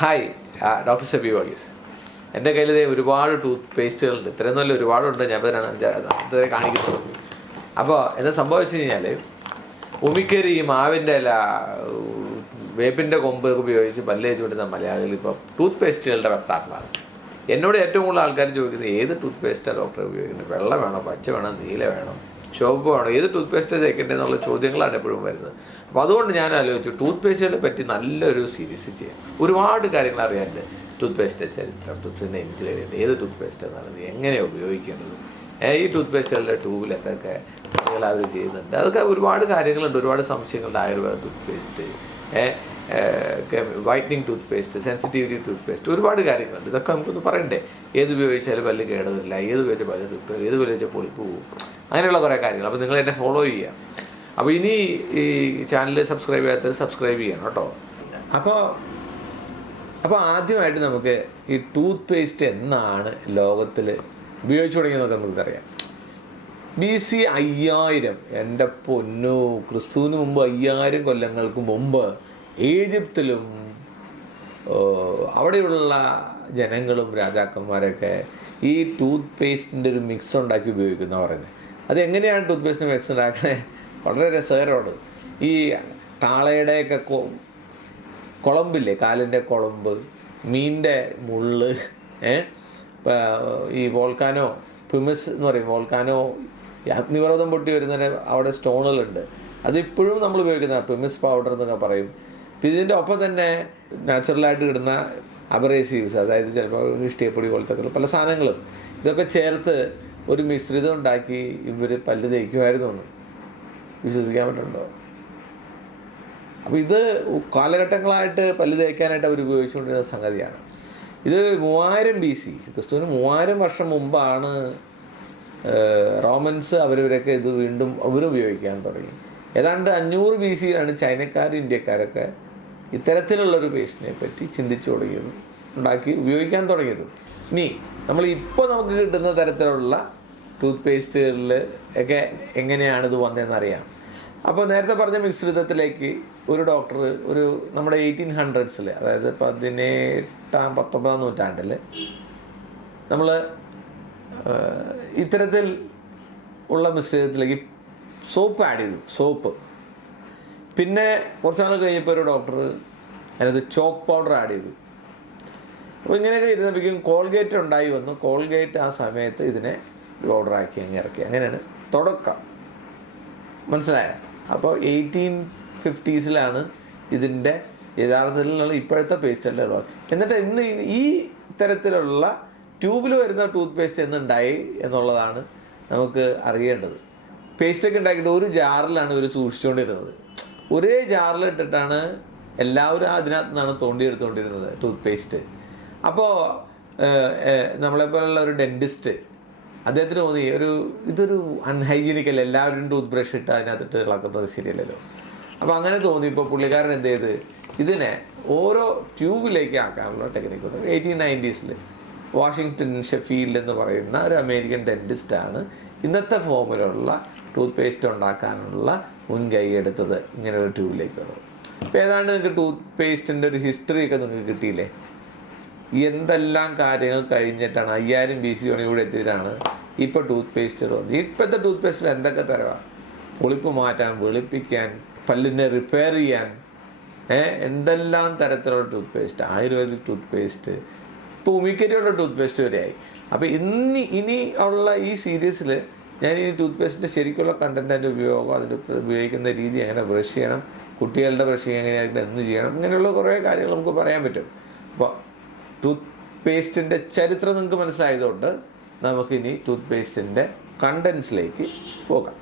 Hi doctor SEBI Varghese. എന്റെ കയ്യിൽ ഇതേ ഒരുപാട് ടൂത്ത് പേസ്റ്റുകളുണ്ട് ഇത്രയും നല്ല ഒരുപാടുണ്ട്. ഞാൻ ഇതിനാണ് അഞ്ചാറ് കാണിക്കുന്നത് അപ്പോൾ എന്താ സംഭവിച്ചു കഴിഞ്ഞാൽ ഉമിക്കരി മാവിന്റെ അല്ല വേപ്പിന്റെ കൊമ്പ് ഉപയോഗിച്ച് പല്ല് വിടുന്ന മലയാളികൾ ഇപ്പോൾ ടൂത്ത് പേസ്റ്റുകളുടെ വക്താക്കളാണ് എന്നോട് ഏറ്റവും കൂടുതൽ ആൾക്കാർ ചോദിക്കുന്നത് ഏത് ടൂത്ത് പേസ്റ്റാണ് ഡോക്ടർ ഉപയോഗിക്കുന്നത്? വെള്ളം വേണോ? പച്ച വേണോ? നീല വേണോ? വേണോ ഏത് ടൂത്ത് പേസ്റ്റ് തേക്കേണ്ടത് എന്നുള്ള ചോദ്യങ്ങളാണ് എപ്പോഴും വരുന്നത്. അപ്പോൾ അതുകൊണ്ട് ഞാൻ ആലോചിച്ചു ടൂത്ത് പേസ്റ്റുകളെ പറ്റി നല്ലൊരു സീരീസ് ചെയ്യാം. ഒരുപാട് കാര്യങ്ങൾ അറിയാനുണ്ട്. ടൂത്ത് പേസ്റ്റിന്റെ ചരിത്രം ടൂത്ത് പേസ്റ്റിന്റെ ഇൻഗ്രീഡിയന്റ് ഏത് ടൂത്ത് പേസ്റ്റ് എന്നാണ് എങ്ങനെയാണ് ഉപയോഗിക്കേണ്ടത്? ഈ ടൂത്ത് പേസ്റ്റുകളുടെ ട്യൂബിൽ എന്തൊക്കെ കാര്യങ്ങൾ അവർ ചെയ്യുന്നുണ്ട്? അതൊക്കെ ഒരുപാട് കാര്യങ്ങളുണ്ട്. ഒരുപാട് സംശയങ്ങളുണ്ട്. Ayurveda toothpaste whitening toothpaste sensitivity toothpaste ഒരുപാട് കാര്യങ്ങളുണ്ട്. ഇതൊക്കെ നമുക്കൊന്ന് പറയണ്ടേ? ഏത് ഉപയോഗിച്ചാലും പല്ല് കേടതില്ല ഏത് ഉപയോഗിച്ചാൽ പല്ല് റിപ്പയർ ഏത് ഉപയോഗിച്ചാൽ പൊളിപ്പ് പോകും അങ്ങനെയുള്ള കുറേ കാര്യങ്ങൾ. അപ്പോൾ നിങ്ങൾ എന്നെ ഫോളോ ചെയ്യുക. അപ്പോൾ ഇനി ഈ ചാനൽ സബ്സ്ക്രൈബ് ചെയ്യാത്തവർ സബ്സ്ക്രൈബ് ചെയ്യണം കേട്ടോ. അപ്പോൾ അപ്പോൾ ആദ്യമായിട്ട് നമുക്ക് ഈ ടൂത്ത് പേസ്റ്റ് എന്നാണ് ലോകത്തിൽ ഉപയോഗിച്ചു തുടങ്ങിയതെന്നൊക്കെ നമുക്കറിയാം. ബി സി അയ്യായിരം. എന്റെ പൊന്നു ക്രിസ്തുവിന് മുമ്പ് അയ്യായിരം കൊല്ലങ്ങൾക്ക് മുമ്പ് ഈജിപ്തിലും അവിടെയുള്ള ജനങ്ങളും രാജാക്കന്മാരൊക്കെ ഈ ടൂത്ത് പേസ്റ്റിന്റെ ഒരു മിക്സ് ഉണ്ടാക്കി ഉപയോഗിക്കുന്ന പറയുന്നത്. അത് എങ്ങനെയാണ് ടൂത്ത് പേസ്റ്റിന്റെ മിക്സ് ഉണ്ടാക്കണേ? വളരെ രസകരമാണ്. ഈ കാളയുടെയൊക്കെ കുളമ്പില്ലേ? കാലിന്റെ കുളമ്പ് മീനിന്റെ മുള്ള് ഏ? ഈ വോൾക്കാനോ പിമിസ് എന്ന് പറയും വോൾക്കാനോ അഗ്നിപർവതം പൊട്ടി വരുന്നതിന് അവിടെ സ്റ്റോണുകളുണ്ട്. അതിപ്പോഴും നമ്മൾ ഉപയോഗിക്കുന്ന പിമിസ് പൗഡർ എന്നൊക്കെ പറയും. ഇതിന്റെ ഒപ്പം തന്നെ നാച്ചുറലായിട്ട് കിട്ടുന്ന അബറേസീവ്സ് അതായത് ചിലപ്പോൾ ഇഷ്ടിയപ്പൊടി പോലത്തെ പല സാധനങ്ങളും. ഇതൊക്കെ ചേർത്ത് ഒരു മിശ്രിതം ഉണ്ടാക്കി ഇവർ പല്ല് തേക്കുമായിരുന്നു വിശ്വസിക്കാൻ പറ്റുന്നുണ്ടോ? അപ്പോൾ ഇത് കാലഘട്ടങ്ങളായിട്ട് പല്ല് തേക്കാനായിട്ട് അവർ ഉപയോഗിച്ചുകൊണ്ടിരുന്ന സംഗതിയാണ്. ഇത് മൂവായിരം ബി സി ക്രിസ്തുവിന് മൂവായിരം വർഷം മുമ്പാണ് റോമൻസ് അവരവരൊക്കെ ഇത് വീണ്ടും അവർ ഉപയോഗിക്കാൻ തുടങ്ങി. ഏതാണ്ട് അഞ്ഞൂറ് ബി സിയിലാണ് ചൈനക്കാർ ഇന്ത്യക്കാരൊക്കെ ഇത്തരത്തിലുള്ളൊരു പേസ്റ്റിനെ പറ്റി ചിന്തിച്ചു തുടങ്ങിയത് ഉണ്ടാക്കി ഉപയോഗിക്കാൻ തുടങ്ങിയത്. ഇനി നമ്മൾ ഇപ്പോൾ നമുക്ക് കിട്ടുന്ന തരത്തിലുള്ള ടൂത്ത് പേസ്റ്റുകളിൽ ഒക്കെ എങ്ങനെയാണ് ഇത് വന്നതെന്ന് അറിയാം അപ്പോൾ നേരത്തെ പറഞ്ഞ മിശ്രിതത്തിലേക്ക് ഒരു ഡോക്ടർ ഒരു നമ്മുടെ എയ്റ്റീൻ ഹൺഡ്രഡ്സിൽ അതായത് പതിനെട്ടാം പത്തൊമ്പതാം നൂറ്റാണ്ടിൽ നമ്മൾ ഇത്തരത്തിൽ ഉള്ള മിശ്രിതത്തിലേക്ക് സോപ്പ് ആഡ് ചെയ്തു സോപ്പ്. പിന്നെ കുറച്ച് നാൾ കഴിഞ്ഞപ്പോൾ ഒരു ഡോക്ടർ അതിനകത്ത് ചോക്ക് പൗഡർ ആഡ് ചെയ്തു. അപ്പോൾ ഇങ്ങനെയൊക്കെ ഇരുന്നപ്പോഴേക്കും കോൾഗേറ്റ് ഉണ്ടായി വന്നു. കോൾഗേറ്റ് ആ സമയത്ത് ഇതിനെ പൗഡറാക്കി അങ്ങ് ഇറക്കി. അങ്ങനെയാണ് തുടക്കം. മനസ്സിലായ? അപ്പോൾ എയ്റ്റീൻ ഫിഫ്റ്റീസിലാണ് ഇതിന്റെ യഥാർത്ഥത്തിലുള്ള ഇപ്പോഴത്തെ പേസ്റ്റല്ല എന്നിട്ട് ഇന്ന് ഈ തരത്തിലുള്ള ട്യൂബിൽ വരുന്ന ടൂത്ത് പേസ്റ്റ് എന്നുണ്ടായി എന്നുള്ളതാണ് നമുക്ക് അറിയേണ്ടത്. പേസ്റ്റൊക്കെ ഉണ്ടാക്കിയിട്ട് ഒരു ജാറിലാണ് ഇവർ സൂക്ഷിച്ചുകൊണ്ടിരുന്നത്. ഒരേ ജാറിൽ ഇട്ടിട്ടാണ് എല്ലാവരും അതിനകത്ത് നിന്നാണ് തോണ്ടിയെടുത്തുകൊണ്ടിരുന്നത് ടൂത്ത് പേസ്റ്റ് അപ്പോൾ നമ്മളെപ്പോലുള്ള ഒരു ഡെന്റിസ്റ്റ് അദ്ദേഹത്തിന് തോന്നി ഒരു ഇതൊരു അൺഹൈജീനിക് അല്ല? എല്ലാവരും ടൂത്ത് ബ്രഷ് ഇട്ട് അതിനകത്തിട്ട് ഇളക്കുന്നത് ശരിയല്ലല്ലോ. അപ്പോൾ അങ്ങനെ തോന്നി ഇപ്പോൾ പുള്ളിക്കാരൻ എന്ത് ചെയ്ത്? ഇതിനെ ഓരോ ട്യൂബിലേക്ക് ആക്കാനുള്ള ടെക്നിക്ക് ഉണ്ട്. എയ്റ്റീൻ നയന്റീസിൽ വാഷിങ്ടൺ ഷെഫീൽഡ് എന്ന് പറയുന്ന ഒരു അമേരിക്കൻ ഡെന്റിസ്റ്റാണ് ഇന്നത്തെ ഫോമിലുള്ള ടൂത്ത് പേസ്റ്റ് ഉണ്ടാക്കാനുള്ള മുൻകൈ എടുത്തത് ഇങ്ങനെയുള്ള ട്യൂബിലേക്ക് വന്നത് അപ്പോൾ ഏതാണ്ട് നിങ്ങൾക്ക് ടൂത്ത് പേസ്റ്റിന്റെ ഒരു ഹിസ്റ്ററി ഒക്കെ നിങ്ങൾക്ക് കിട്ടിയില്ലേ? എന്തെല്ലാം കാര്യങ്ങൾ കഴിഞ്ഞിട്ടാണ് അയ്യായിരം ബി സി ഇവിടെ എത്തിയതാണ് ഇപ്പോൾ ടൂത്ത് പേസ്റ്റ് വന്നത്. ഇപ്പോഴത്തെ ടൂത്ത് പേസ്റ്റിൽ എന്തൊക്കെ തരവാണ് പൊളിപ്പ് മാറ്റാൻ വെളുപ്പിക്കാൻ പല്ലിനെ റിപ്പയർ ചെയ്യാൻ എന്തെല്ലാം തരത്തിലുള്ള toothpaste ayurvedic toothpaste ഇപ്പോൾ ടൂത്ത് പേസ്റ്റ് വരെയായി. അപ്പോൾ ഇന്ന് ഇനി ഉള്ള ഈ സീരീസിൽ ഞാൻ ഈ ടൂത്ത് പേസ്റ്റിന്റെ ശരിക്കുള്ള കണ്ടന്റ് അതിന്റെ ഉപയോഗം അതിന്റെ ഉപയോഗിക്കുന്ന രീതി എങ്ങനെ ബ്രഷ് ചെയ്യണം കുട്ടികളുടെ ബ്രഷ് എങ്ങനെയായിട്ട് എന്ത് ചെയ്യണം ഇങ്ങനെയുള്ള കുറേ കാര്യങ്ങൾ നമുക്ക് പറയാൻ പറ്റും. അപ്പോൾ ടൂത്ത് പേസ്റ്റിന്റെ ചരിത്രം നിങ്ങൾക്ക് മനസ്സിലായതുകൊണ്ട് നമുക്കിനി ടൂത്ത് പേസ്റ്റിന്റെ കണ്ടൻസിലേക്ക് പോകാം.